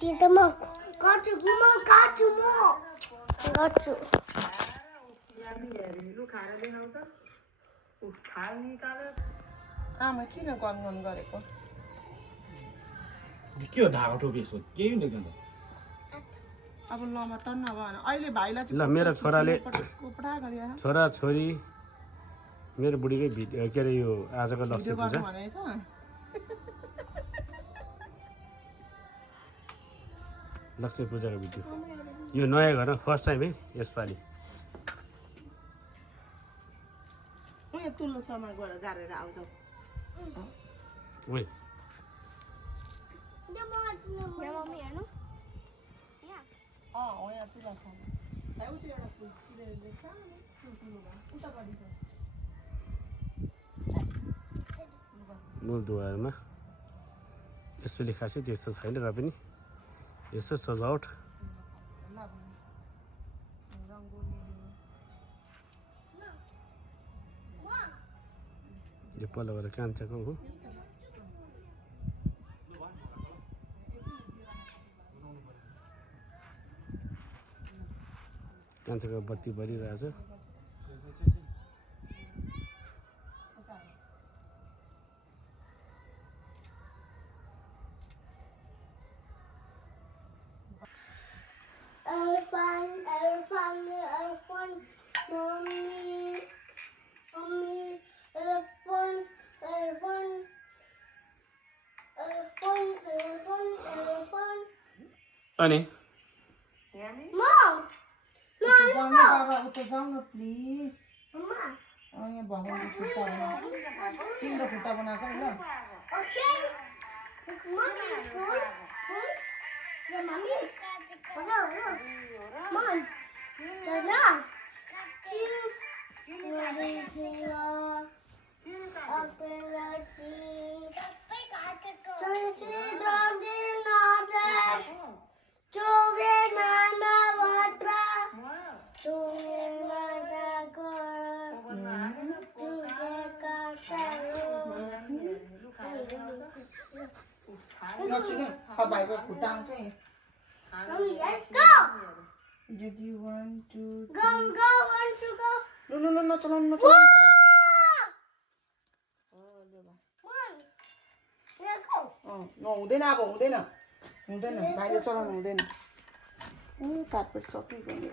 तिथे मग काचू आमा किन गनगन गरेको के हो ढाका टोपी सो केही नि गर्दा अब लमा त नभन अहिले भाइलाई ल मेरो छोराले कोपडा गरिया छोरा छोरी मेरो बुढीकै के अरे यो आजको लक्ष्मी पूजा भनेछ लक्ष्मी पूजाको भिडियो यो नयाँ घरमा फर्स्ट टाइम है यसपालि उयो तुल्लो सामान गएर गाडेर आउँछ ओइ यहाँ तुला सामान भाइ उति एउटा फुल उता गरिन्छ मूल द्वारमा यसपालि खासै त्यस्तो छैन र पनि यस्तो सजावट यो पल्लोबाट कान्छाको हो कान्छाको बत्ती बलिरहेछ अनि बाबा उता जाऊ न प्लिज यहाँ भगवानको खुट्टा तिम्रो खुट्टा बनाएको ल भाइको खुट्टा आउँछ Mommy, let's go. Did you want to Go, want to go. No, चलाउनु न Whoa! One. Let's go. हुँदैन अब हुँदैन भाइले चलाउनु हुँदैन कार्पेट सकिगयो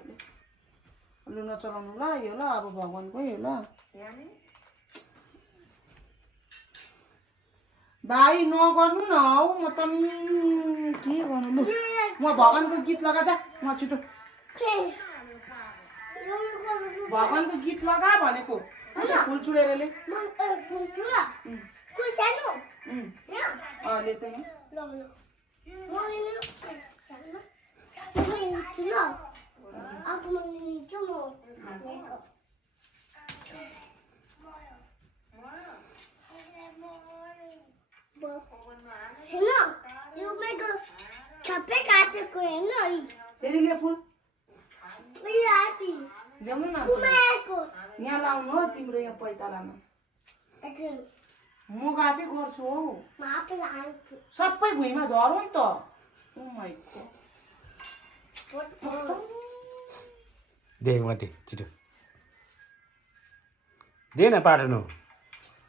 लु नचलाउनु ल यो ल अब भगवानको यो ल भाइ नगर्नु न हौ म त के गर्नु लु म भगवानको गीत लगा त म छिटो भगवानको गीत लगा भनेको फुल चुडेरले ले त You make a chapek at the queen. फेरि ले फुल ल्याउनु न यहाँ लाउनु हो तिम्रो यहाँ पैतालामा म गाते गर्छु हौ सबै भुइँमा झरौ नि त ओ माइ गॉड दे माथि छिटो दे न पार्नु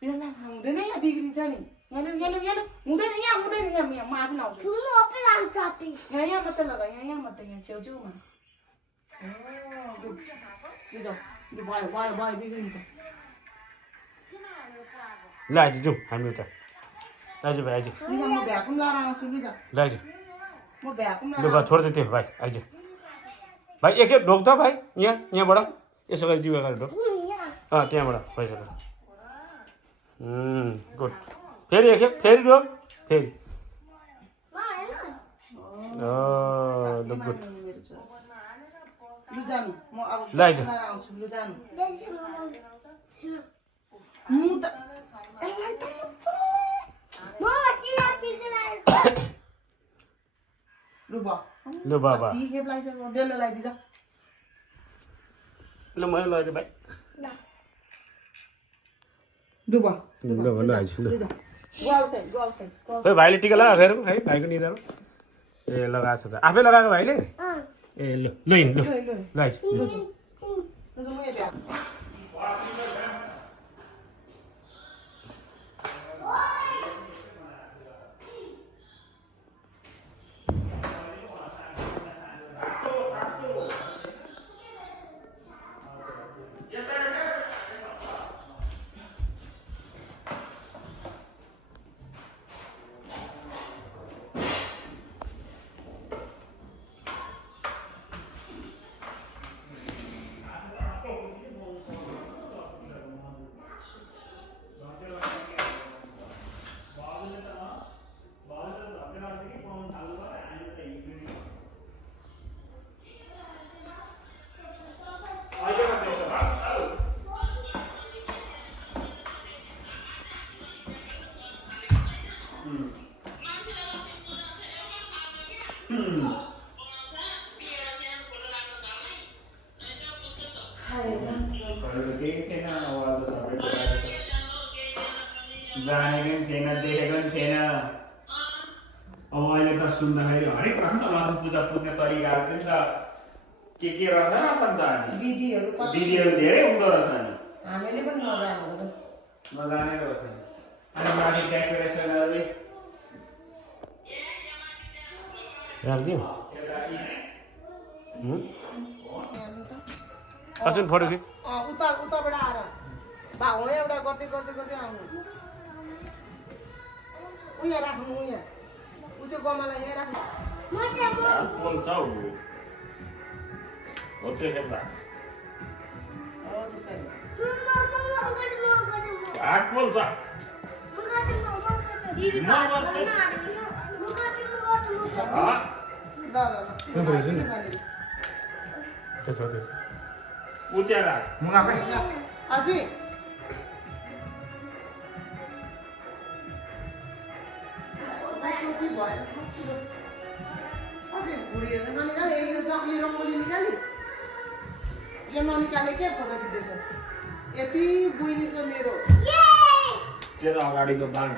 यो न हुँदैन यहाँ बिग्रिन्छ नि यहाँ हुँदैन यहाँ म आफै लाउँछु यहाँ मात्रै लगा यहाँ मात्रै यहाँ छेउछेउमा भयो बिग्रिन्छ ल आइज जाउँ हामी उता आइज भाइ आइज म भ्याकुम लाएर आउँछु नि त ल आइज म भ्याकुम लु भाइ छोड्दै थियो भाइ आइज भाइ एकखेप ढोक त भाइ यहाँबाट यसो गरी जिउमा गरेर ढोक त्यहाँबाट भइसक्यो गुड फेरि एकखेप फेरि ढोक फेरि लु गुड लु जानु म अब ल आइज आउँछु लु जानु लु बाबा ती खेप लाइछ डेलो लाइदिन्छ ल मैले लगाइदिएँ भाइ लु ल ल आइज ल गो आउटसाइड भाइले टिका लगा फेरि है भाइको निधारमा ए लगाएको छ त आफै लगाएको भाइले ए ल ल हिँड ल लु, लु। ल आइज Nu să mă iei pe ea. जानेको पनि छैन देखेको पनि छैन अब अहिले त सुन्दाखेरि हरेक रकम पूजा पुज्ने तरिकाहरू पनि त के रहेछ नि त अनि विधिहरू कति विधिहरू धेरै हुँदो रहेछ नि हामीले पनि नजानेको त नजाने रहेछ अनि माथि डेकोरेसनहरू राखिदिउँ अस्ति फोटो खिच उता उताबाट आएर भाउँ एउटा गर्दै गर्दै गर्दै आउनु उयो राख्नु उयो उ त्यो गमलाई यहाँ राख्नु बोल्छ हौ हो त्यो हेर्दा हो त्यसरी हात बोल्छ उच्याएर मुगाकै आफै यो ननिकाले के फोटो खिच्दैछस् यति बुइनीको मेरो तेरो अगाडिको बाङ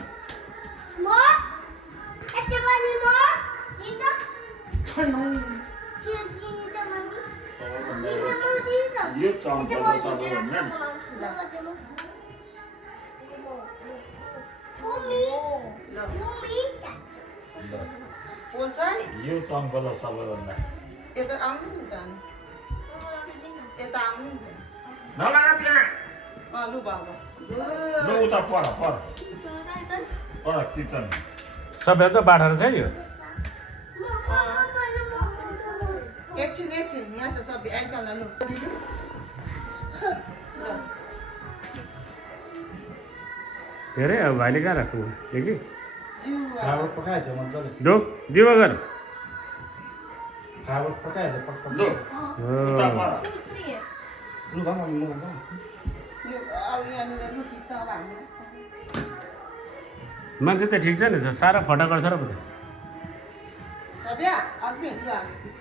यो चम्पल त सबैभन्दा पोल्छ नि यो चम्पल त सबैभन्दा यता आउनु नि त यता आउनु नि नलगा त्यहाँ लु बाबा ल उता पर किचन सबै त बाठाहरू छ यो एकछिन यहाँ छ सबै आइन्छ ल लु हेरे अब भाइले कहाँ राख्छ देखिस् फाबर पकाएको थियो मजाले दो दिवा गर फाबर पकाएको थियो पक्का दो उता पर लु भन म भन्छ यो अब यहाँनिर लु खिच्छ अब हामीले मान्छे त ठिक छ नि साह्रो फटा गर्छ र पो सब्या अझै लु हामी खिच्छ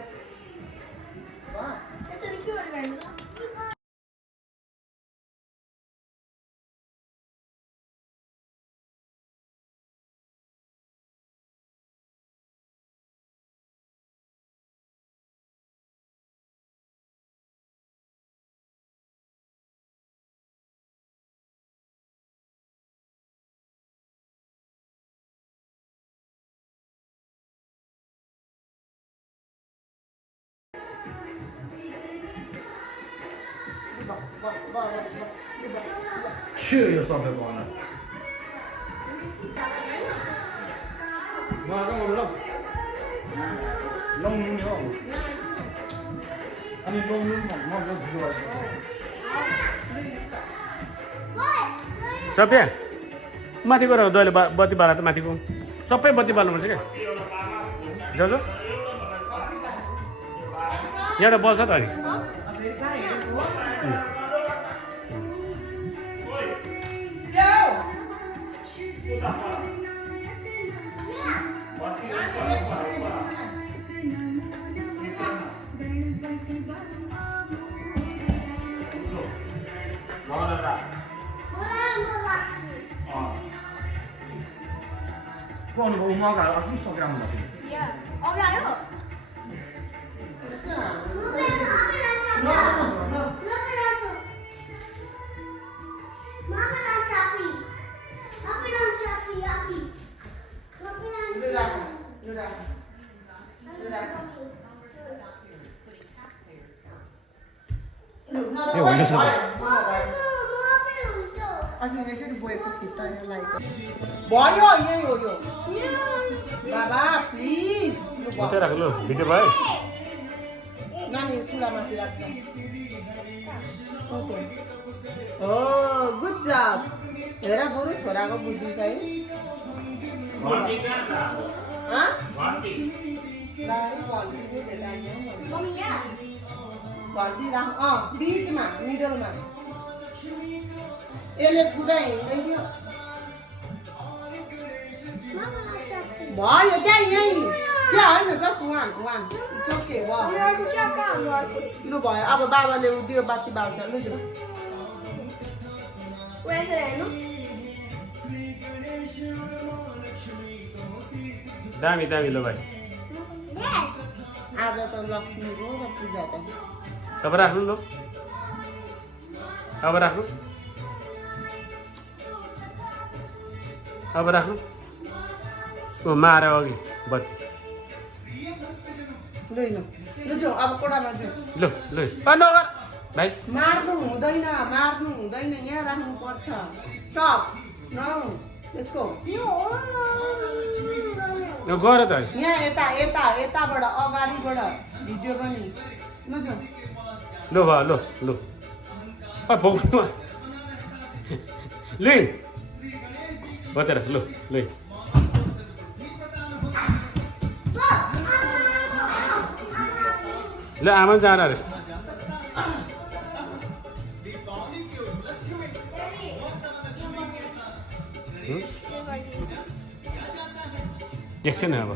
के यो सबै बनाउनु लाउनु नि हो अनि लाउनु सबै माथि गएर जहिले बत्ती बाला त माथिको सबै बत्ती बाल्नुपर्छ क्या दाजु एउटा बल्छ त अनि Con umaga, aquí sobrang laki. Yeah. 어려요. त्यो हुन्छ त अझै यसरी बोकेको फिर्ता लागेको भयो यही हो यो बाबा प्लिज मात्रै राख्नु लु भिडियो भयो नानी चुलामाथि राख्छ हो गुड जब हेर बरु छोराको बुद्धि छ है घन्टी राख बिचमा मिडलमा यसले पुरा हिँड्दै थियो भयो क्या यहीँ त्यहाँ होइन जस्ट वान इट्स ओके भयो लु भयो अब बाबाले उयो बाती बाल्छ लु जाऊ दामी दामी ल भाइ आज त लक्ष्मीको र पूजा त अब राख्नु ल अब राख्नु अब राख्नु ओ माऱ्यो अघि बत्ती लु लु जाऊ अब कोडामा जाऊ लु लु नगर भाइ मार्नु हुँदैन यहाँ राख्नु पर्छ स्टप नौ यसको गर त यहाँ यताबाट अगाडिबाट भिडियो पनि लु जाऊ लु भयो लु लु भोग्नु लु बतेर लु लु ल आमा जान अरे एकछिन अब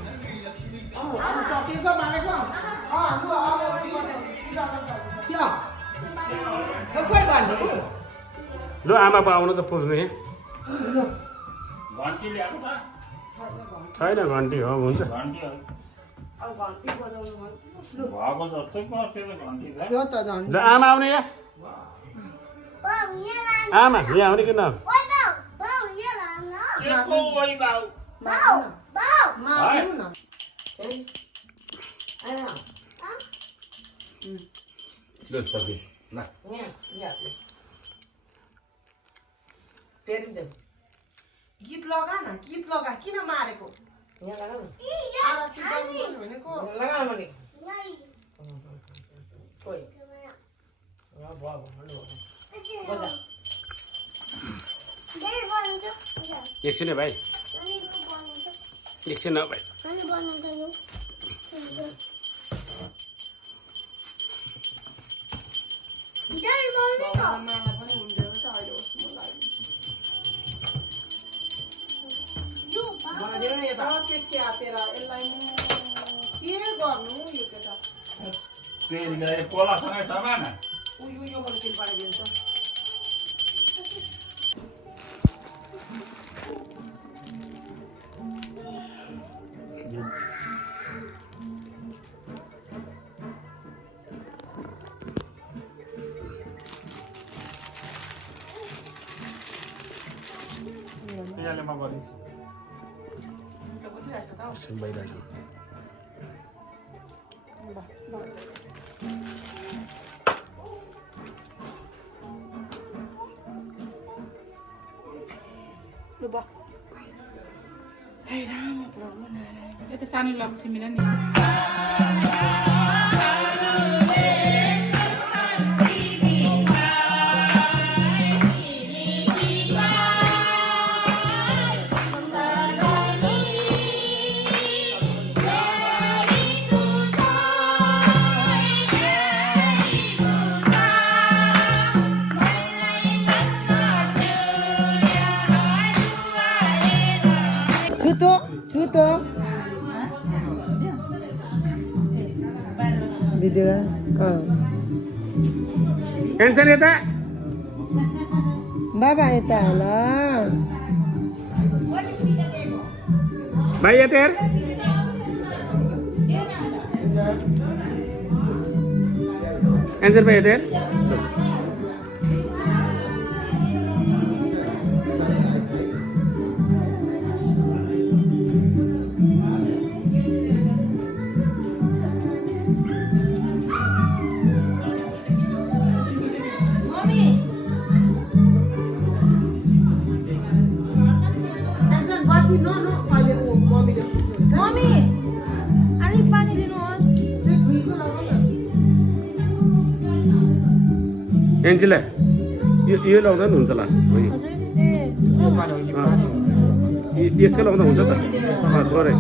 लु आमा आउन त पुज्नु यहाँ छैन घन्टी हो हुन्छ ल आमा आउने यहाँ आमा यहाँ आउने कि न गीत लगा न गीत लगा किन मारेको एकछिन है भाइ एकछिन हो भाइ कोलासँगै समान यहाँले म गरिदिन्छु भइरहेछ यता सानो लक्ष्मीलाई नि छुतो भिडियो टेन्सन यता बाबा यता होला भाइ यता हेर एन्जर भाइ हेर टेन्सन बसी न अहिले मम्मीले पुग्नुहुन्छ मम्मी अलिक पानी दिनुहोस् त्यो धुइको लगाउ न एन्जिलाई यो लाउँदा पनि हुन्छ होला यसकै लाउँदा हुन्छ त थोरै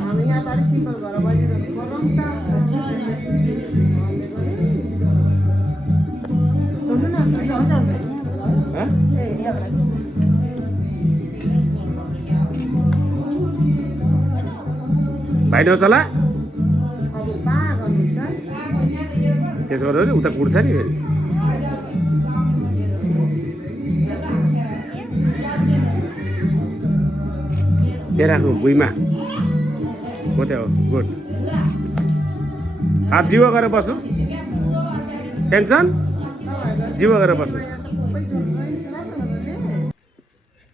हामी यहाँ त अलिक सिम्पल भएर बसिरहेको बनाउँ त हुनु न भाइ नआउँछ होला अब पा गर्नुहुन्छ त्यसो गर्दा उता कुट्छ नि फेरि त्यहाँ राख्नु भुइँमा हो त्यो हो गुड हात जिवा गरेर बस्नु टेन्सन जिवा गरेर बस्नु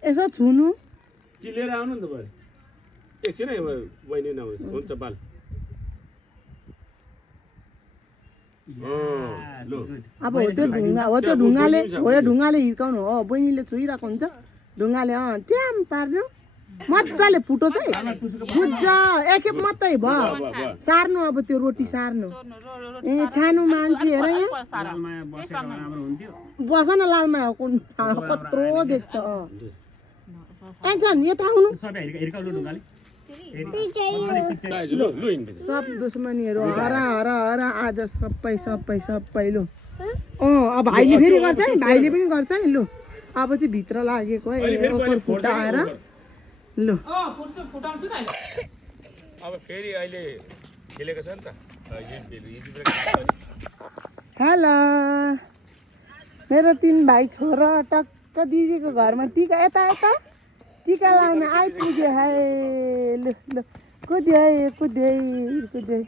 यसो छुनु कि लिएर आउनु नि त भयो एकछिन है बहिनी नआउनुहोस् हुन्छ बाल अब हो त्यो ढुङ्गा हो त्यो ढुङ्गाले हो यो ढुङ्गाले हिर्काउनु हो बहिनीले छुइरहेको हुन्छ ढुङ्गाले च्याम पार्नु मजाले फुटोस् है बुझ्छ एकखेप मात्रै भयो सार्नु अब त्यो रोटी सार्नु ए छानु मान्छे हेर यहाँ बस न लालमा हो कत्रो देख्छ टेन्सन यता आउनु सब दुश्मनीहरू हरा हरा हरा आज सबै सबै सबै लु अब भाइले फेरि गर्छ है भाइले पनि गर्छ है लु अब चाहिँ भित्र लागेको है ओपर फुटाएर लु अब फेरि अहिले खेलेको छ नि त हेलो मेरो 3 भाइ छोरा टक्क दिदीको घरमा टिका यता यता टिका लाउन आइपुग्यो है लु लु कुद्यो है कुद्यो है कुद्यो है